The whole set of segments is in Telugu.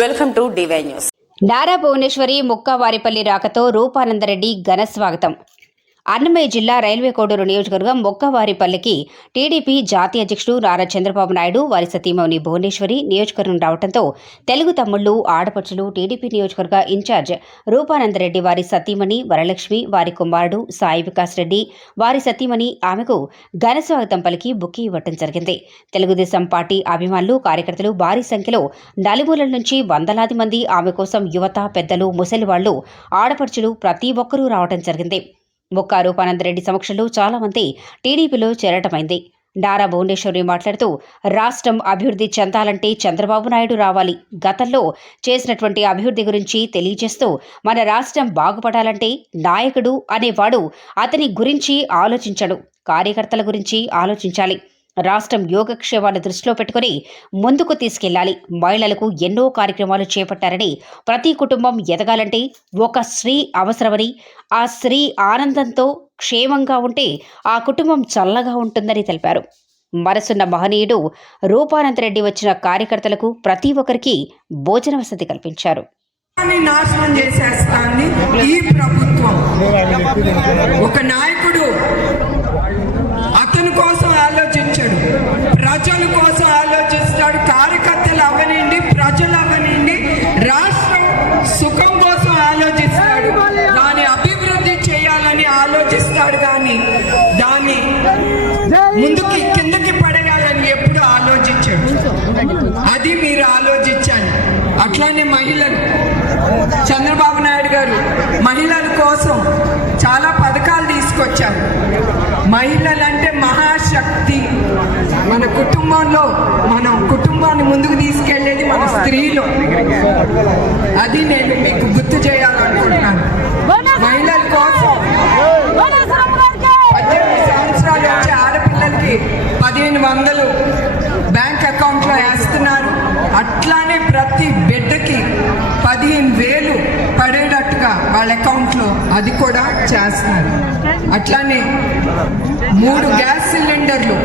Welcome to DY news. Nara Bhuvaneswari Mukkavaripalli రాకతో రూపానందరెడ్డి ఘన స్వాగతం. అన్నమయ్య జిల్లా రైల్వే కోడూరు నియోజకవర్గం మొక్కవారిపల్లికి టీడీపీ జాతీయ అధ్యక్షుడు నారా చంద్రబాబు నాయుడు వారి సతీమణి భువనేశ్వరి నియోజకవర్గం రావడంతో తెలుగు తమ్ముళ్లు ఆడపడుచులు టీడీపీ నియోజకవర్గ ఇన్ఛార్జ్ రూపానందరెడ్డి వారి సతీమణి వరలక్ష్మి వారి కుమారుడు సాయి వికాస్ రెడ్డి వారి సతీమణి ఆమెకు ఘన స్వాగతం పలికి బుక్కి ఇవ్వటం జరిగింది. తెలుగుదేశం పార్టీ అభిమానులు కార్యకర్తలు భారీ సంఖ్యలో నలుమూలల నుంచి వందలాది మంది ఆమె కోసం యువత పెద్దలు ముసలివాళ్లు ఆడపడుచులు ప్రతి ఒక్కరూ రావడం జరిగింది. ముక్కా రూపానందరెడ్డి సమక్షంలో చాలా మంది టీడీపీలో చేరటమైంది. నారా భువనేశ్వరి మాట్లాడుతూ రాష్ట్రం అభివృద్ధి చెందాలంటే చంద్రబాబు నాయుడు రావాలి. గతంలో చేసినటువంటి అభివృద్ధి గురించి తెలియజేస్తూ మన రాష్ట్రం బాగుపడాలంటే నాయకుడు అనేవాడు అతని గురించి ఆలోచించడు, కార్యకర్తల గురించి ఆలోచించాలి. రాష్ట్రం యోగక్షేమాన్ని దృష్టిలో పెట్టుకుని ముందుకు తీసుకెళ్లాలి. మహిళలకు ఎన్నో కార్యక్రమాలు చేపట్టారని, ప్రతి కుటుంబం ఎదగాలంటే ఒక స్త్రీ అవసరమని, ఆ స్త్రీ ఆనందంతో క్షేమంగా ఉంటే ఆ కుటుంబం చల్లగా ఉంటుందని తెలిపారు. మనసున్న మహనీయుడు రూపానందరెడ్డి వచ్చిన కార్యకర్తలకు ప్రతి ఒక్కరికి భోజన వసతి కల్పించారు. నాశనం చేసేస్తాంది ఈ ప్రభుత్వం. ఒక నాయకుడు అతని కోసం ఆలోచించాడు, ప్రజల కోసం ఆలోచిస్తాడు. కార్యకర్తలు అవనండి, ప్రజలు అవనండి, రాష్ట్రం సుఖం కోసం ఆలోచిస్తాడు. దాని అభివృద్ధి చేయాలని ఆలోచిస్తాడు, కానీ దాన్ని ముందుకి కిందకి పడేయాలని ఎప్పుడు ఆలోచించాడు. అది మీరు ఆలోచించాలి. అట్లానే మహిళలు, చంద్రబాబు నాయుడు గారు మహిళల కోసం చాలా పథకాలు తీసుకొచ్చారు. మహిళలంటే మహాశక్తి. మన కుటుంబంలో మనం కుటుంబాన్ని ముందుకు తీసుకెళ్లేది మన స్త్రీలు. అది నేను మీకు గుర్తు చేయాలనుకుంటున్నాను. మహిళల కోసం 18 సంవత్సరాలు వచ్చే ఆడపిల్లలకి 1500 బ్యాంక్ అకౌంట్లో వేస్తున్నారు. అట్లానే ప్రతి బిడ్డకి 15,000 పడేటట్టుగా వాళ్ళ అకౌంట్లో అది కూడా చేస్తున్నారు. అట్లానే 3 గ్యాస్ సిలిండర్లు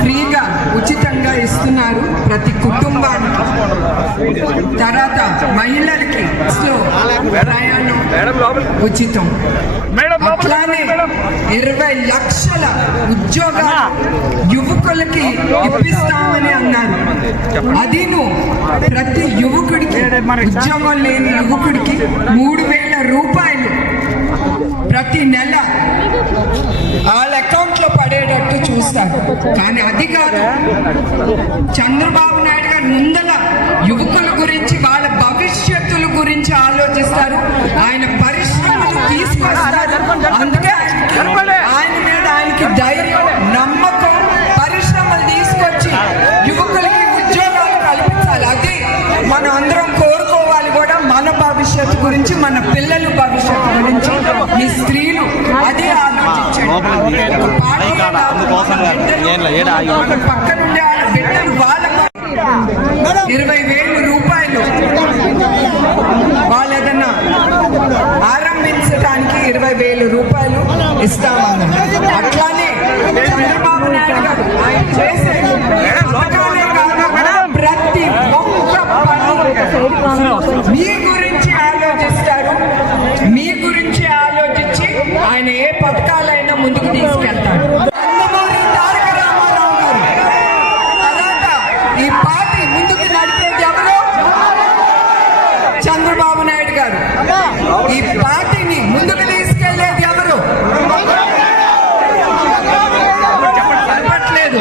ఫ్రీగా ఉచితంగా ఇస్తున్నారు ప్రతి కుటుంబానికి. తర్వాత మహిళలకి ప్రయాణం ఉచితం. అట్లానే 20 లక్షల ఉద్యోగాలు యువకులకి ఇప్పిస్తామని అన్నారు. అదిను ప్రతి యువకుడికి, ఉద్యోగం లేని యువకుడికి 3,000 రూపాయలు ప్రతి నెల వాళ్ళ అకౌంట్లో పడేటట్టు చూస్తారు. కానీ అది కాదు, చంద్రబాబు నాయుడు గారు ముందల యువకుల గురించి, వాళ్ళ భవిష్యత్తుల గురించి ఆలోచిస్తారు. ఆయన పరిశ్రమలు తీసుకొస్తారు. అందుకే ఆయన మీద ఆయనకి ధైర్యం, నమ్మకం. పరిశ్రమలు తీసుకొచ్చి యువకులకి ఉద్యోగాలు కల్పించాలి. అది మనం అందరం కోరుకోవాలి కూడా. మన భవిష్యత్తు గురించి, మన పిల్లల భవిష్యత్తు గురించి ఈ స్త్రీలు అదే ఆలోచించండి. పక్కనుండే బిడ్డలు వాళ్ళ 20,000 రూపాయలు వాళ్ళు ఏదన్నా ఆరంభించడానికి 20,000 రూపాయలు ఇస్తామన్నారు. అట్లానే చంద్రబాబు నాయుడు గారు ఆయన చేసే ప్రతి ఒక్క మీ గురించి ఆలోచిస్తారు. మీ గురించి ఆలోచించి ఆయన ఏ పథకాలైనా ముందుకు తీసుకెళ్తారు. తారక రామారావు గారు తర్వాత ఈ పార్టీ ముందుకు నడిపేది ఎవరు? చంద్రబాబు నాయుడు గారు. ఈ పార్టీని ముందుకు తీసుకెళ్లేది ఎవరు? చెప్పట్లేదు.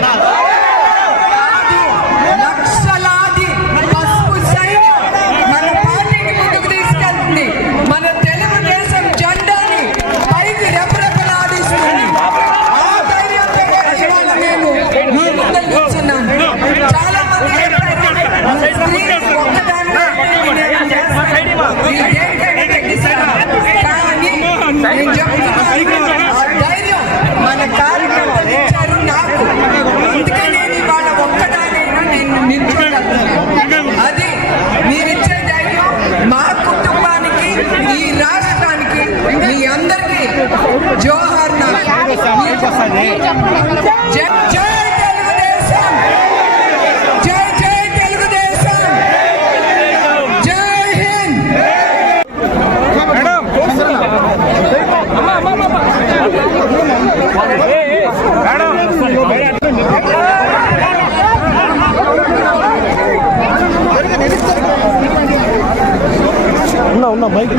మైక్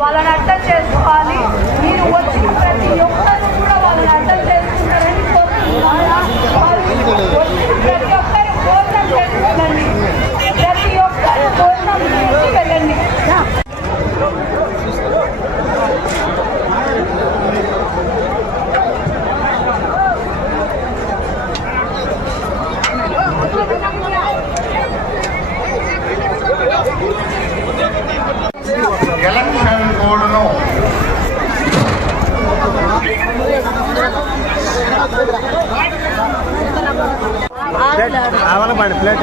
వాళ్ళని అర్థం చేసుకోవాలి. మీరు వచ్చిన ప్రతి ఒక్కరు కూడా వాళ్ళని అర్థం చేసుకుంటారని కోరుకుంటున్నాను. ప్రతి ఒక్కరు భోజనం చేసి వెళ్ళండి. ప్రతి ఒక్కరు భోజనం చేసి వెళ్ళండి. ఎలక్షన్ కోడ్ను ప్లేట్ ప్లేట్